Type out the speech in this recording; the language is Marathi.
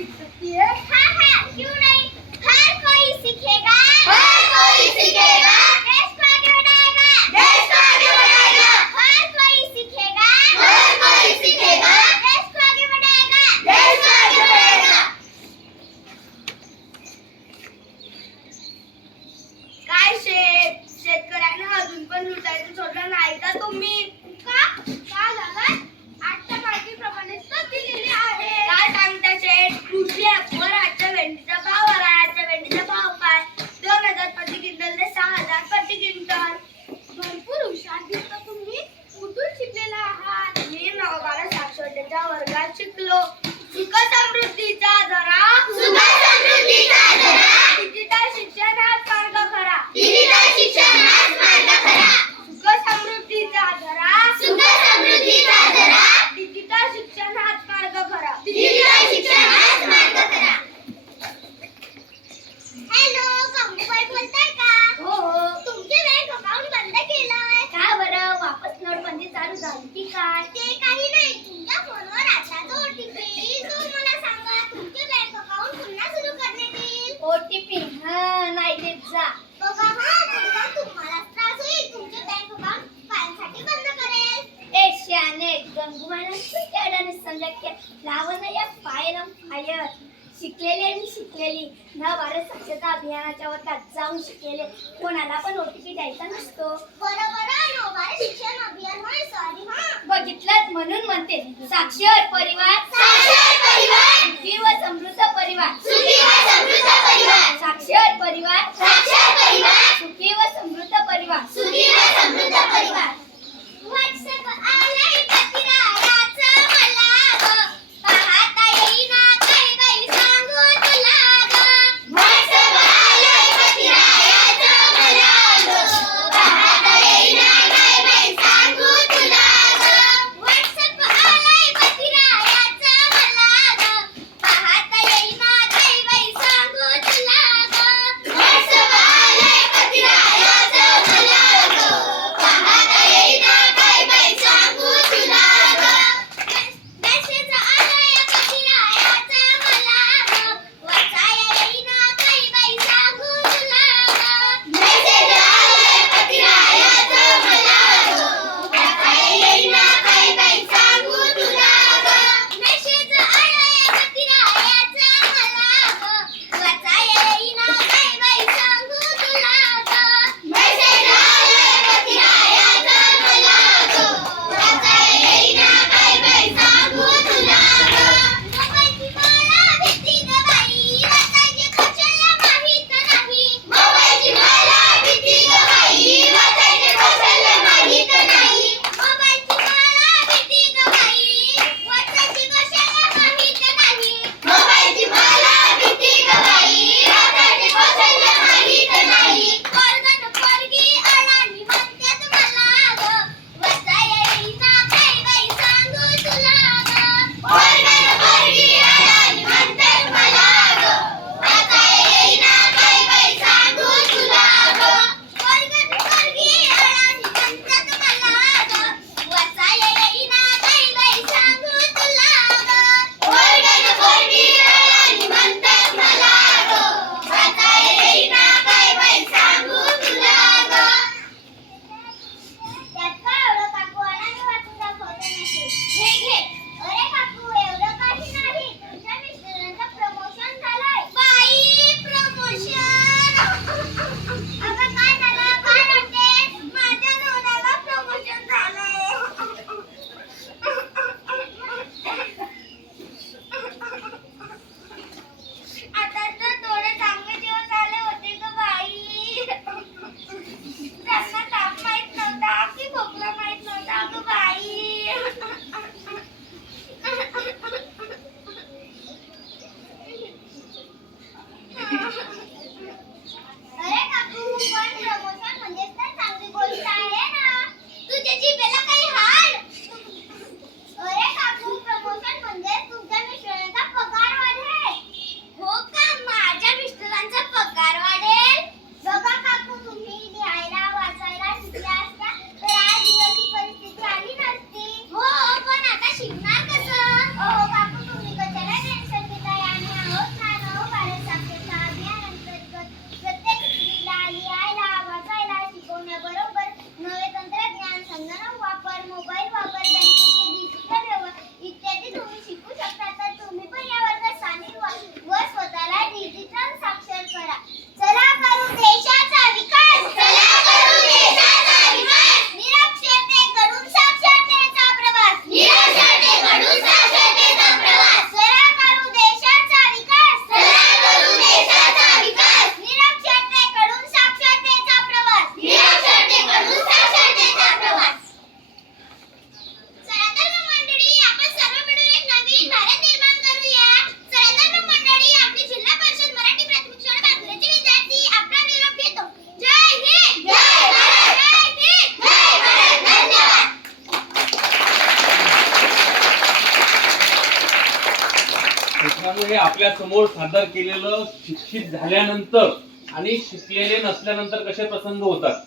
सीख सकती है? हाँ हाँ, क्यों नहीं। हर कोई सीखेगा, हर कोई सीखेगा, देश को आगे बढ़ाएगा, देश को आगे बढ़ाएगा। हर कोई सीखेगा, हर कोई सीखेगा, देश को आगे बढ़ाएगा, देश को आगे बढ़ाएगा। काय शेतकऱ्यांना अजून पण लुटायचं सोडलं नाही का तुम्ही? का झालं? आजच्या माहितीप्रमाणे स्थिती दिलेली आहे. काय सांगता शेठ? कृषी ॲपवर आजच्या भेंडीचा भाव आला. आजच्या भेंडीचा भाव काय? 2000 प्रति क्विंटल ते 6000 प्रति क्विंटल. भरपूर हुशार दिसता तुम्ही. कुठून शिकलेला आहात? मी नवबारा साक्षरतेच्या वर्गात शिकलो. सुख समृद्धीचा धरा, सुख समृद्धीचा धरा, डिजिटल शिक्षण हाच मार्ग खरा. डिजिटल शिक्षण हाच मार्ग खरा. सुख समृद्धीचा धरा, सुख समृद्धीचा धरा, डिजिटल शिक्षण हाच मार्ग खरा. डिजिटल शिक्षण हाच मार्ग खरा. हॅलो, गंगूबाई बोलताय का? हो हो. तुमचे बँक अकाउंट बंद केलंय. का बरं? वापस नोटबंदी चालू झाली की काय? ते काही नाही. तुमच्या फोनवर आला तो OTP. तो मला सांगा, तुमचे बँक अकाउंट पुन्हा सुरू करण्यात येईल. OTP नाही देत जा. बघा हा, मुलगा तुम्हाला त्रास होईल. तुमचे बँक अकाउंट कायमसाठी बंद करेल. ए श्याने गंगूबाईला सुट्याने संलग्न लावणं या फायर शिकलेली आणि शिकलेली ना भारत साक्षरता अभियानाच्या वर्गात जाऊन शिकलेले कोणाला पण OTP द्यायचा नसतो. बरोबर, नवबारा शिक्षण अभियान होय. सॉरी हा. बघितलं म्हणून म्हणते साक्षर परिवार, साक्षर परिवार, सुखी व समृद्ध परिवार. सुखी व समृद्ध परिवार, साक्षर परिवार, साक्षर परिवार, सुखी व समृद्ध परिवार. सुखी व समृद्ध परिवार. व्हॉट्सअप आलंय पतिरायाचं मला ग, पाहता येईना काही बाई सांगू तुला ग. व्हॉट्सअप आलंय पतिरायाचं मला ग, पाहता येईना काही बाई सांगू तुला ग. व्हॉट्सअप आलंय पतिरायाचं मला ग, पाहता येईना काही मित्रांनो, हे आपल्या समोर सादर केलेलं शिक्षित झाल्यानंतर आणि शिकलेले नसल्यानंतर कसे प्रसंग होतात